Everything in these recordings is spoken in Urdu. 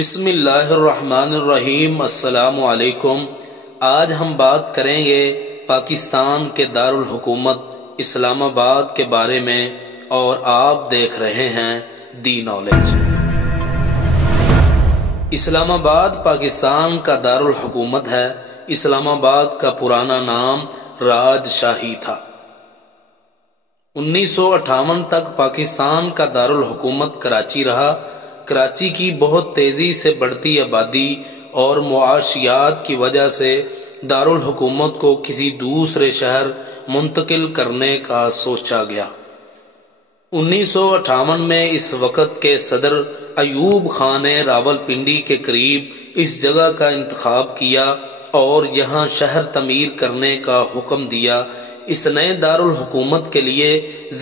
بسم اللہ الرحمن الرحیم۔ السلام علیکم۔ آج ہم بات کریں گے پاکستان کے دارالحکومت اسلام آباد کے بارے میں، اور آپ دیکھ رہے ہیں دی نالج۔ اسلام آباد پاکستان کا دارالحکومت ہے۔ اسلام آباد کا پرانا نام راج شاہی تھا۔ 1958 تک پاکستان کا دارالحکومت کراچی رہا۔ کراچی کی بہت تیزی سے بڑھتی آبادی اور معاشیات کی وجہ سے دارالحکومت کو کسی دوسرے شہر منتقل کرنے کا سوچا گیا۔ 1958 میں اس وقت کے صدر ایوب خان نے راولپنڈی کے قریب اس جگہ کا انتخاب کیا اور یہاں شہر تعمیر کرنے کا حکم دیا۔ اس نئے دارالحکومت کے لیے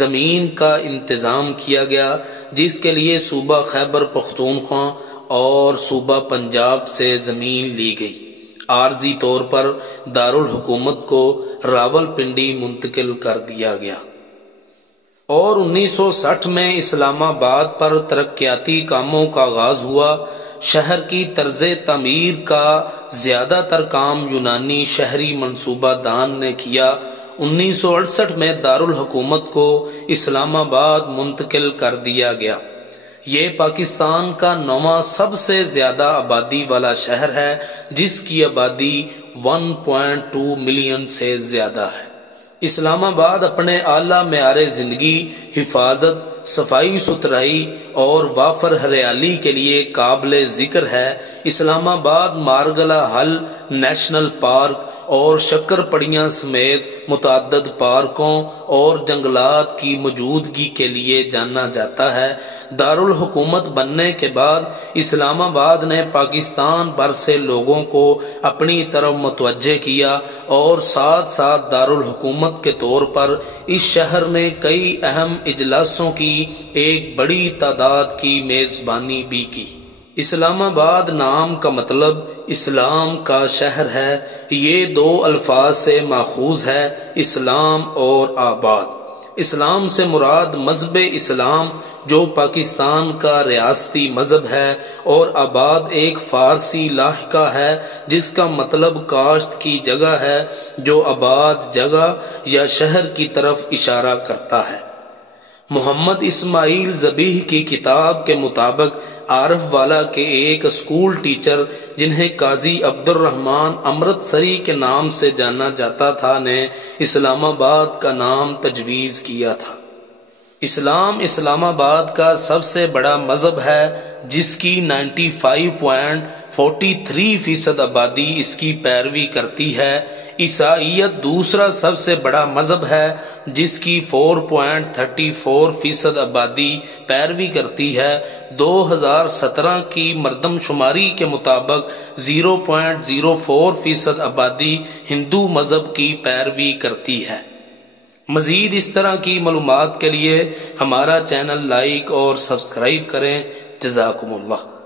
زمین کا انتظام کیا گیا، جس کے لیے صوبہ خیبر پختونخوا اور صوبہ پنجاب سے زمین لی گئی۔ عارضی طور پر دارالحکومت کو راولپنڈی منتقل کر دیا گیا، اور 1960 میں اسلام آباد پر ترقیاتی کاموں کا آغاز ہوا۔ شہر کی طرز تعمیر کا زیادہ تر کام یونانی شہری منصوبہ دان نے کیا۔ 1968 میں دارالحکومت کو اسلام آباد منتقل کر دیا گیا۔ یہ پاکستان کا 9واں سب سے زیادہ آبادی والا شہر ہے، جس کی آبادی 1.2 ملین سے زیادہ ہے۔ اسلام آباد اپنے اعلیٰ معیار زندگی، حفاظت، صفائی ستھرائی اور وافر ہریالی کے لیے قابل ذکر ہے۔ اسلام آباد مارگلہ حل نیشنل پارک اور شکر پڑیاں سمیت متعدد پارکوں اور جنگلات کی موجودگی کے لیے جانا جاتا ہے۔ دارالحکومت بننے کے بعد اسلام آباد نے پاکستان بھر سے لوگوں کو اپنی طرف متوجہ کیا، اور ساتھ ساتھ دارالحکومت کے طور پر اس شہر نے کئی اہم اجلاسوں کی ایک بڑی تعداد کی میزبانی بھی کی۔ اسلام آباد نام کا مطلب اسلام کا شہر ہے۔ یہ دو الفاظ سے ماخوذ ہے، اسلام اور آباد۔ اسلام سے مراد مذہب اسلام، جو پاکستان کا ریاستی مذہب ہے، اور آباد ایک فارسی لاحقہ ہے جس کا مطلب کاشت کی جگہ ہے، جو آباد جگہ یا شہر کی طرف اشارہ کرتا ہے۔ محمد اسماعیل ذبیح کی کتاب کے مطابق عارف والا کے ایک اسکول ٹیچر، جنہیں قاضی عبد الرحمن امرتسری کے نام سے جانا جاتا تھا، نے اسلام آباد کا نام تجویز کیا تھا۔ اسلام آباد کا سب سے بڑا مذہب ہے، جس کی 95.43% آبادی اس کی پیروی کرتی ہے۔ عیسائیت دوسرا سب سے بڑا مذہب ہے، جس کی 4.34% آبادی پیروی کرتی ہے۔ 2017 کی مردم شماری کے مطابق 0.04% آبادی ہندو مذہب کی پیروی کرتی ہے۔ مزید اس طرح کی معلومات کے لیے ہمارا چینل لائک اور سبسکرائب کریں۔ جزاکم اللہ۔